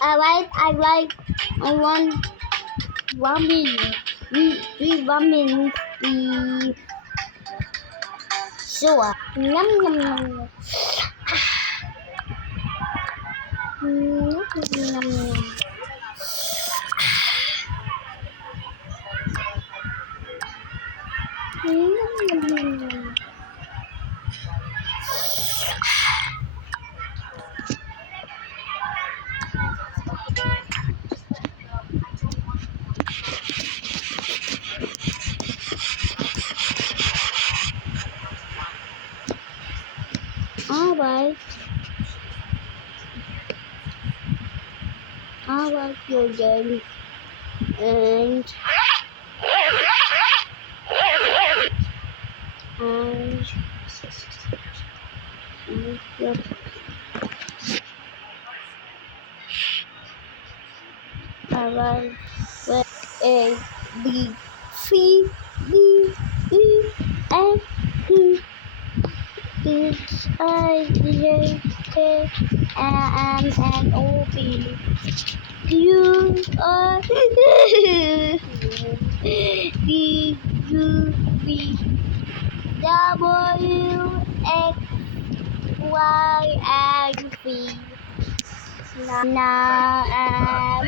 I want ramen. We ramen. We sure. Yum yum yum. Yum yum yum. Yum yum yum. Alright. Alright, you're done. And yep. Alright. A B C D E F G H I J K L M N O P Q R D U V W X Y and Z. Now I'm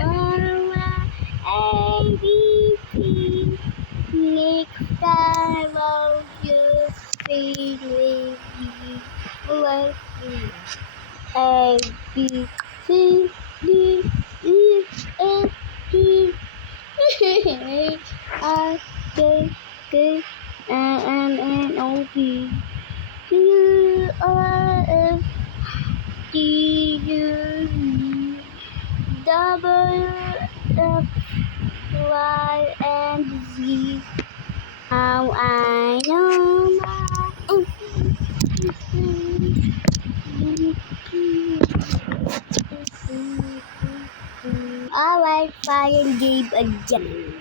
A B C. Next time I'll just be with you. A B C D E F G H I J K L M N O P Q R S T U V W X Y and Z. How I know my Alright, fire game again.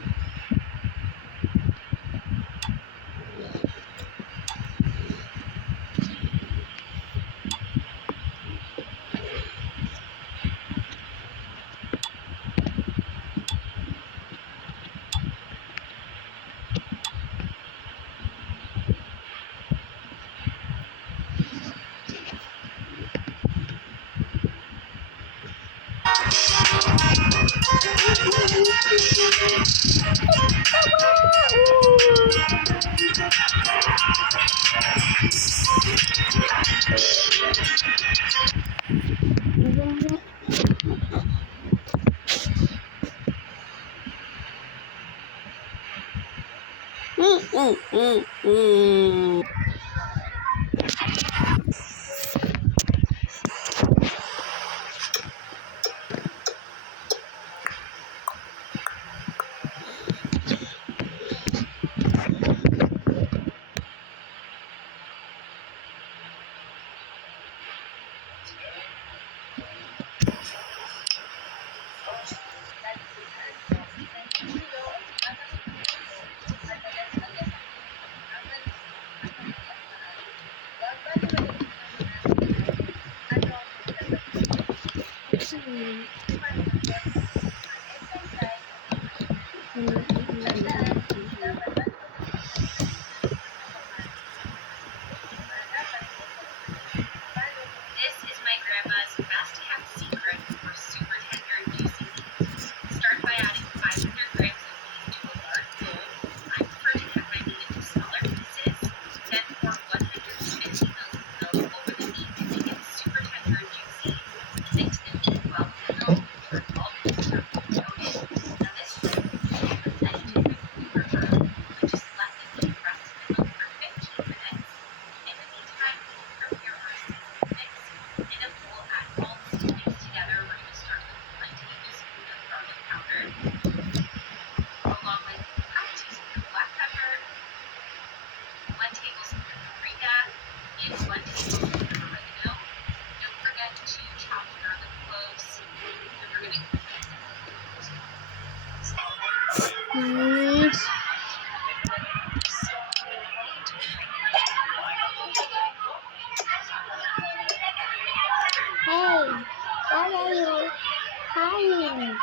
crying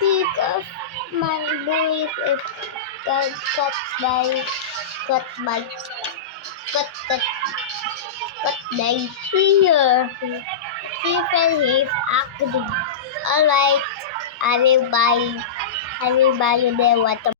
because my belief is got cut by cut cut cut by here. Stephen is acting. Alright, I will buy you the water.